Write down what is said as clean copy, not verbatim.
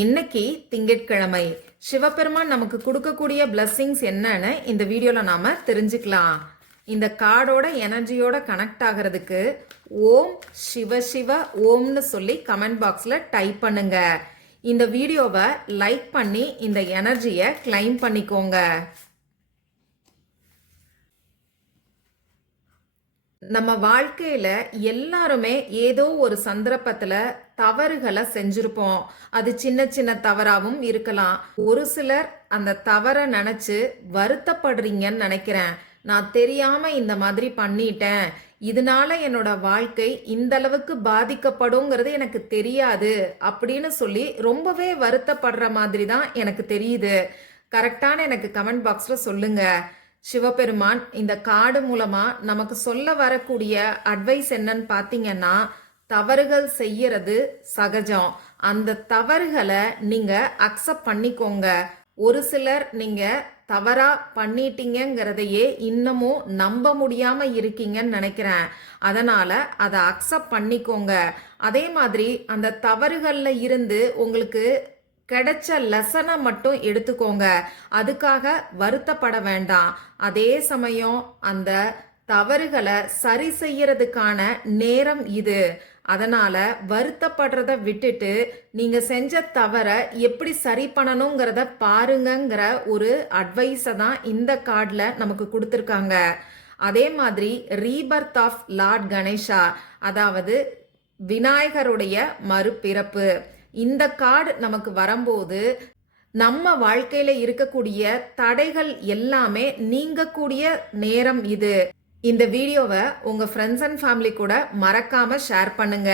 இன்னைக்கு திங்கட்கிழமை சிவபெருமான் நமக்கு கொடுக்கக்கூடிய பிளஸ்ஸிங்ஸ் என்னன்னு இந்த வீடியோல நாம தெரிஞ்சுக்கலாம். இந்த கார்டோட எனர்ஜியோட கனெக்ட் ஆகிறதுக்கு ஓம் சிவ சிவ ஓம்னு சொல்லி கமெண்ட் பாக்ஸ்ல டைப் பண்ணுங்க. இந்த வீடியோவை லைக் பண்ணி இந்த எனர்ஜியை கிளைம் பண்ணிக்கோங்க. நம்ம வாழ்க்கையில எல்லாருமே ஏதோ ஒரு சந்தர்ப்பத்துல தவறுகளை செஞ்சிருப்போம். அது சின்ன சின்ன தவறாவும் இருக்கலாம். ஒரு சிலர் அந்த தவறை நினைச்சு வருத்தப்படுறீங்கன்னு நினைக்கிறேன். நான் தெரியாம இந்த மாதிரி பண்ணிட்டேன், இதனால என்னோட வாழ்க்கை இந்த அளவுக்கு பாதிக்கப்படுங்கிறது எனக்கு தெரியாது அப்படின்னு சொல்லி ரொம்பவே வருத்தப்படுற மாதிரி தான் எனக்கு தெரியுது. கரெக்டான எனக்கு கமெண்ட் பாக்ஸ்ல சொல்லுங்க. சிவபெருமான் இந்த கார்டு மூலமா நமக்கு சொல்ல வரக்கூடிய அட்வைஸ் என்னன்னு பார்த்தீங்கன்னா, தவறுகள் செய்யறது சகஜம். அந்த தவறுகளை நீங்க அக்செப்ட் பண்ணிக்கோங்க. ஒரு சிலர் நீங்க தவறா பண்ணிட்டீங்கிறதையே இன்னமும் நம்ப முடியாம இருக்கீங்கன்னு நினைக்கிறேன். அதனால அதை அக்செப்ட் பண்ணிக்கோங்க. அதே மாதிரி அந்த தவறுகள்ல இருந்து உங்களுக்கு கிடைச்ச லெசனை மட்டும் எடுத்துக்கோங்க. அதுக்காக வருத்தப்பட வேண்டாம். அதே சமயம் அந்த தவறுகளை சரி செய்யறதுக்கான நேரம் இது. அதனால வருத்தப்படுறத விட்டுட்டு நீங்க செஞ்ச தவறை எப்படி சரி பண்ணணுங்கிறத பாருங்கிற ஒரு அட்வைஸை தான் இந்த கார்டில் நமக்கு கொடுத்துருக்காங்க. அதே மாதிரி ரீபர்த் ஆஃப் லார்ட் கணேஷா, அதாவது விநாயகருடைய மறுபிறப்பு, இந்த கார்டு நமக்கு வரும்போது நம்ம வாழ்க்கையில இருக்கக்கூடிய தடைகள் எல்லாமே நீங்கக்கூடிய நேரம் இது. இந்த வீடியோவை உங்க ஃப்ரெண்ட்ஸ் அண்ட் ஃபேமிலி கூட மறக்காம ஷேர் பண்ணுங்க.